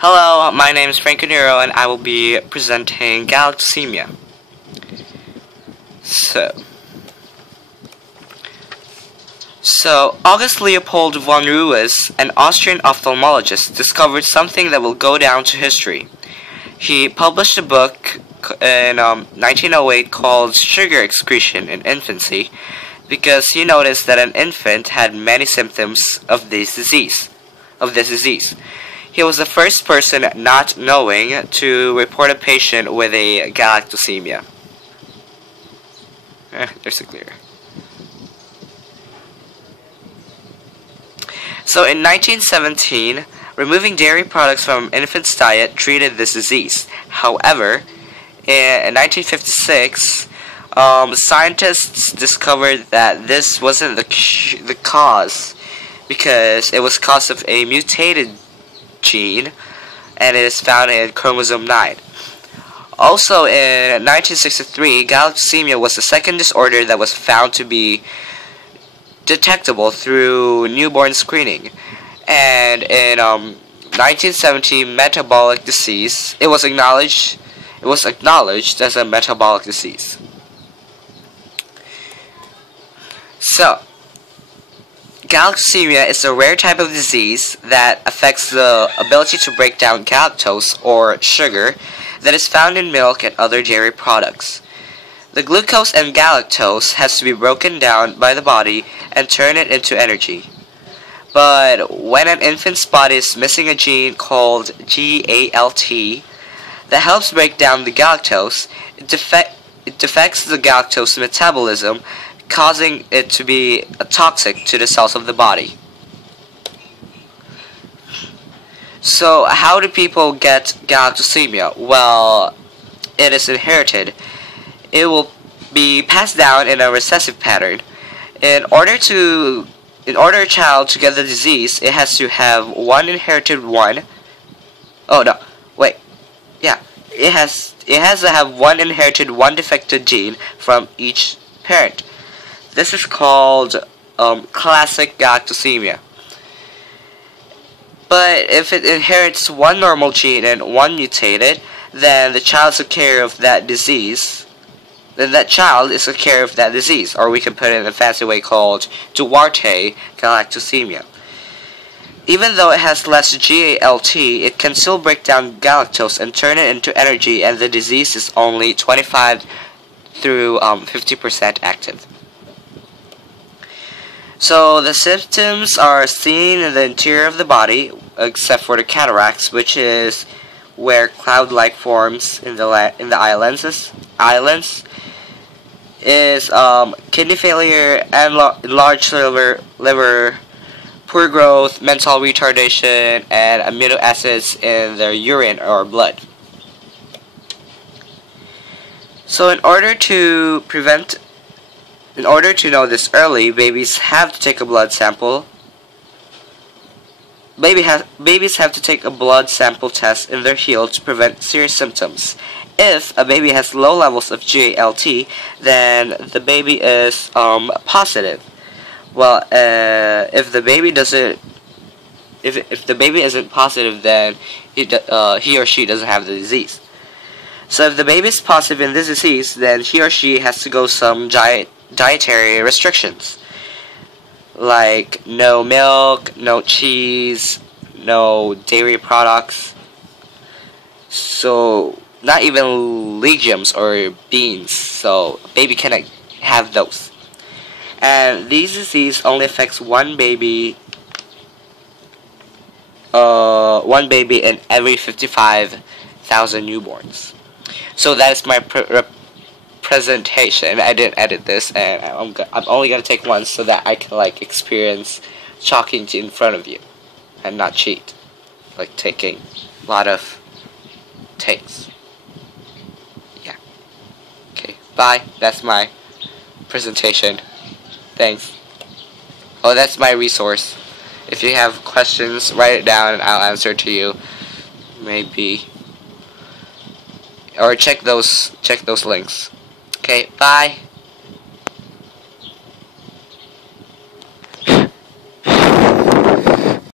Hello, my name is Franco Nero and I will be presenting Galactosemia. So, August Leopold von Ruys, an Austrian ophthalmologist, discovered something that will go down to history. He published a book in 1908 called Sugar Excretion in Infancy because he noticed that an infant had many symptoms of this disease. He was the first person not knowing to report a patient with a galactosemia. There's a clear. So in 1917, removing dairy products from infants' diet treated this disease. However, in 1956, scientists discovered that this wasn't the cause because it was caused of a mutated gene, and it is found in chromosome 9. Also in 1963, galactosemia was the second disorder that was found to be detectable through newborn screening, and in 1970, metabolic disease. It was acknowledged as a metabolic disease. So, galactosemia is a rare type of disease that affects the ability to break down galactose, or sugar, that is found in milk and other dairy products. The glucose and galactose has to be broken down by the body and turn it into energy. But when an infant's body is missing a gene called GALT that helps break down the galactose, it defects the galactose metabolism, causing it to be toxic to the cells of the body. So how do people get galactosemia? Well, it is inherited. It will be passed down in a recessive pattern. In order a child to get the disease, it has to have one inherited one. Oh no, wait. Yeah, it has to have one inherited, one defective gene from each parent. This is called classic galactosemia. But if it inherits one normal gene and one mutated, then the child is a carrier of that disease. Then that child is a carrier of that disease, or we can put it in a fancy way called Duarte galactosemia. Even though it has less GALT, it can still break down galactose and turn it into energy, and the disease is only 25 through 50% active. So the symptoms are seen in the interior of the body, except for the cataracts, which is where cloud-like forms in the islands. Is kidney failure, enlarged liver, poor growth, mental retardation, and amino acids in their urine or blood. So in order to know this early, babies have to take a blood sample. Babies have to take a blood sample test in their heel to prevent serious symptoms. If a baby has low levels of GALT, then the baby is positive. Well, if the baby isn't positive, then he or she doesn't have the disease. So if the baby is positive in this disease, then he or she has to go some dietary restrictions, like no milk, no cheese, no dairy products. So not even legumes or beans, so baby cannot have those. And this disease only affects one baby in every 55,000 newborns. So that is my presentation. I didn't edit this, and I'm only gonna take one so that I can experience talking in front of you and not cheat, like taking a lot of takes. Bye. That's my presentation. Thanks. Oh, that's my resource. If you have questions, write it down and I'll answer to you. Maybe. Or check those links. Okay, bye.